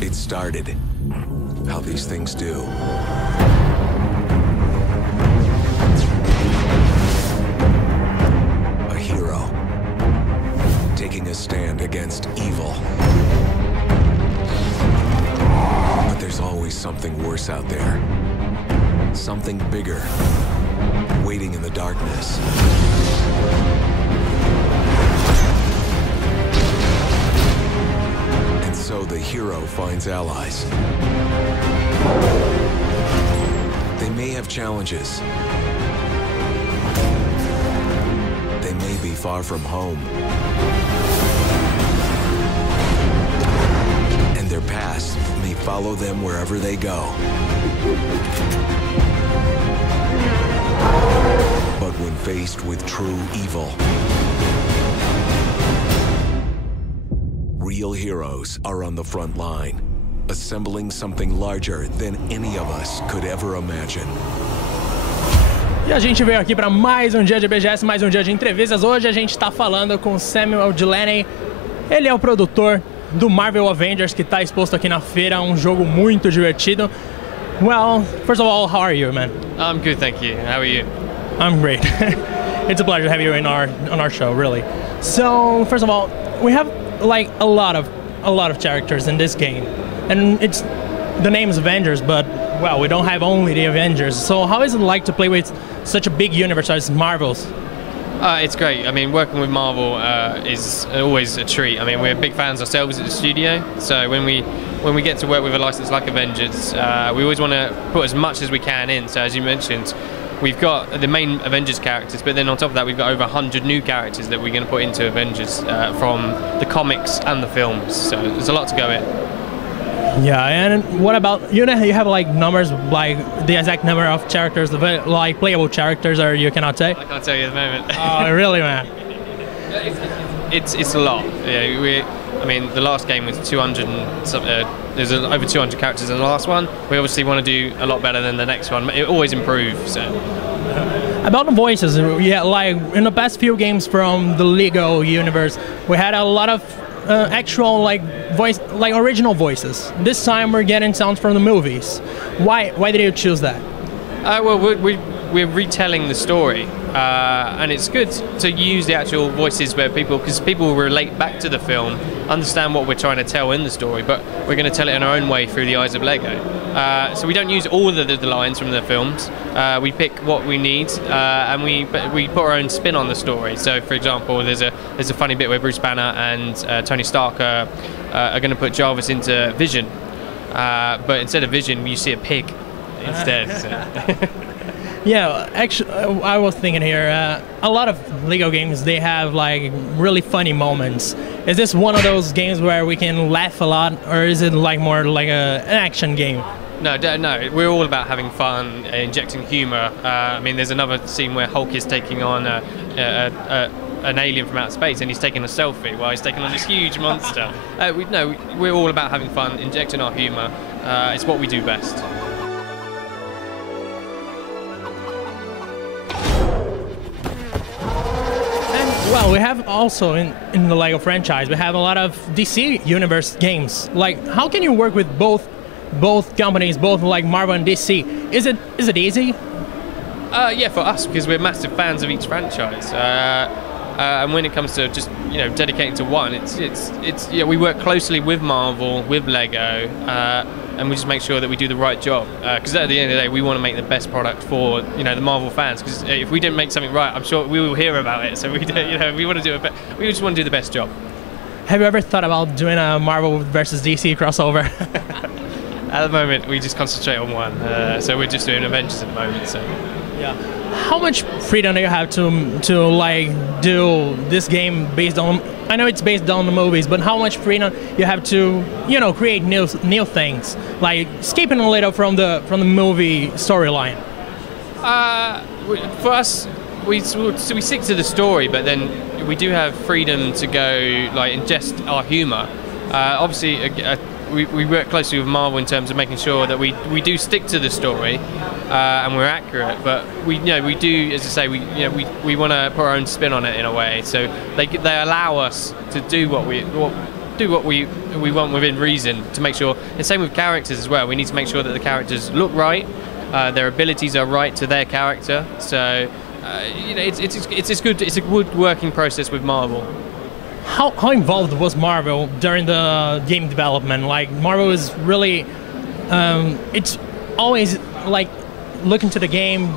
It started. How these things do. A hero taking a stand against evil. But there's always something worse out there. Something bigger, waiting in the darkness. And so the hero finds allies. They may have challenges. They may be far from home. And their past may follow them wherever they go. But when faced with true evil, real heroes are on the front line, assembling something larger than any of us could ever imagine. E a gente veio aqui para mais um dia de BGS, mais um dia de entrevistas. Hoje a gente está falando com Samuel Delaney. Ele é o produtor do Marvel Avengers, que está exposto aqui na feira, um jogo muito divertido. Well, first of all, how are you, man? I'm good, thank you. How are you? I'm great. It's a pleasure to have you on our show, really. So, first of all, we have like a lot of characters in this game, and the name is Avengers, but well, we don't have only the Avengers. So, how is it like to play with such a big universe as Marvel's? It's great. I mean, working with Marvel is always a treat. I mean, we're big fans ourselves at the studio, so when we get to work with a license like Avengers, we always want to put as much as we can in. So as you mentioned, we've got the main Avengers characters, but then on top of that, we've got over 100 new characters that we're going to put into Avengers from the comics and the films. So there's a lot to go in. Yeah, and what about you have like numbers, like the exact number of characters, like playable characters, or you cannot say? I can't tell you at the moment. Oh, really, man? It's a lot. Yeah, I mean, the last game was 200 and there's over 200 characters in the last one. We obviously want to do a lot better than the next one. It always improves. So. About the voices, yeah, like in the past few games from the LEGO universe, we had a lot of actual original voices. This time we're getting sounds from the movies. Why did you choose that? Well, we're retelling the story, and it's good to use the actual voices because people will relate back to the film, understand what we're trying to tell in the story, but we're going to tell it in our own way through the eyes of LEGO. So we don't use all of the lines from the films. We pick what we need, and we put our own spin on the story. So, for example, there's a funny bit where Bruce Banner and Tony Stark are going to put Jarvis into Vision, but instead of Vision, you see a pig instead. So. Yeah, actually, I was thinking here, a lot of LEGO games, they have like really funny moments. Is this one of those games where we can laugh a lot, or is it like more like an action game? No, we're all about having fun, injecting humor. I mean, there's another scene where Hulk is taking on an alien from outer space, and he's taking a selfie while he's taking on this huge monster. We're all about having fun, injecting our humor. It's what we do best. Well, we have also in the LEGO franchise, we have a lot of DC universe games. Like, how can you work with both companies, both like Marvel and DC? Is it easy? Yeah, for us, because we're massive fans of each franchise. And when it comes to just dedicating to one, it's we work closely with Marvel, with LEGO, and we just make sure that we do the right job. Because at the end of the day, we want to make the best product for the Marvel fans. Because if we didn't make something right, I'm sure we will hear about it. So we want to do we just want to do the best job. Have you ever thought about doing a Marvel versus DC crossover? At the moment, we just concentrate on one. So we're just doing Avengers at the moment. So. Yeah. How much freedom do you have to like do this game based on? I know it's based on the movies, but how much freedom you have to create new things, like escaping a little from the movie storyline? For us, we stick to the story, but then we do have freedom to go like ingest our humor. Obviously, we work closely with Marvel in terms of making sure that we do stick to the story and we're accurate. But we do, as I say, we want to put our own spin on it in a way. So they allow us to do what do what we want within reason to make sure. And same with characters as well. We need to make sure that the characters look right, their abilities are right to their character. So you know, it's good. It's a good working process with Marvel. How involved was Marvel during the game development? Like, Marvel is really, it's always like looking to the game,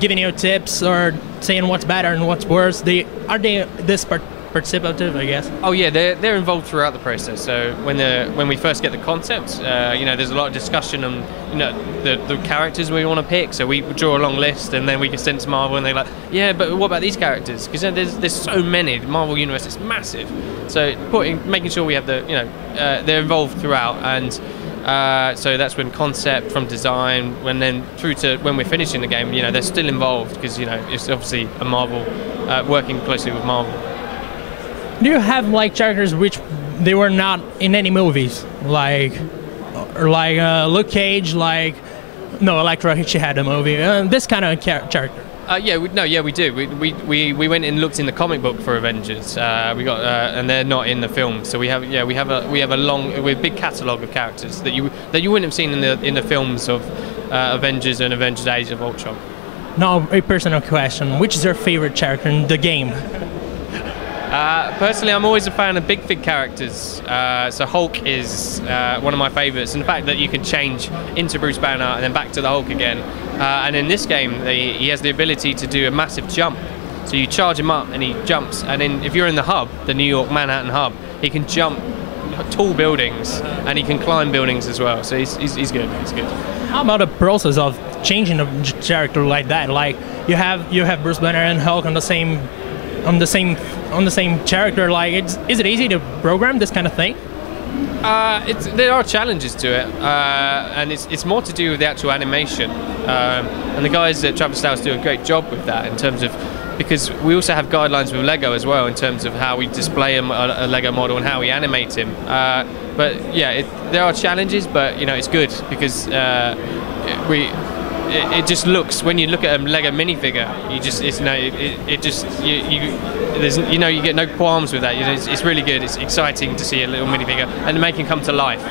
giving you tips or saying what's better and what's worse. Are they this participative, I guess? Oh yeah, they're involved throughout the process. So when we first get the concept, you know, there's a lot of discussion on, you know, the characters we want to pick. So we draw a long list, and then we can send to Marvel, and they're like, yeah, but what about these characters? Because there's so many. The Marvel universe is massive. So making sure we have the, you know, they're involved throughout, and so that's when concept, from design, and then through to when we're finishing the game, you know, they're still involved because, you know, it's obviously a Marvel, working closely with Marvel. Do you have like characters which they were not in any movies, like Luke Cage, like Elektra, she had a movie, this kind of character? Yeah, we do. We went and looked in the comic book for Avengers. We got and they're not in the film. So we have a big catalogue of characters that you wouldn't have seen in the films of Avengers and Avengers: Age of Ultron. Now, a personal question: which is your favorite character in the game? Personally, I'm always a fan of big fig characters. So Hulk is one of my favourites, and the fact that you can change into Bruce Banner and then back to the Hulk again. And in this game, he has the ability to do a massive jump. So you charge him up and he jumps, and then if you're in the hub, the New York Manhattan hub, he can jump tall buildings and he can climb buildings as well. So he's good. He's good. How about the process of changing a character like that? Like you have Bruce Banner and Hulk on the same character. Like, is it easy to program this kind of thing? There are challenges to it, and it's more to do with the actual animation. And the guys at Travis Styles do a great job with that in terms of, because we also have guidelines with Lego as well in terms of how we display a Lego model and how we animate him. But yeah, there are challenges, but you know, it's good because it just looks, when you look at a Lego minifigure, you get no qualms with that. You know, it's really good. It's exciting to see a little minifigure and make him come to life.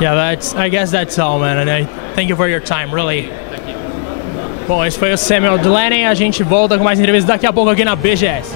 Yeah, I guess that's all, man. And I thank you for your time, really. Thank you. Bom, esse foi o Samuel Delaney. A gente volta com mais entrevistas daqui a pouco aqui na BGS.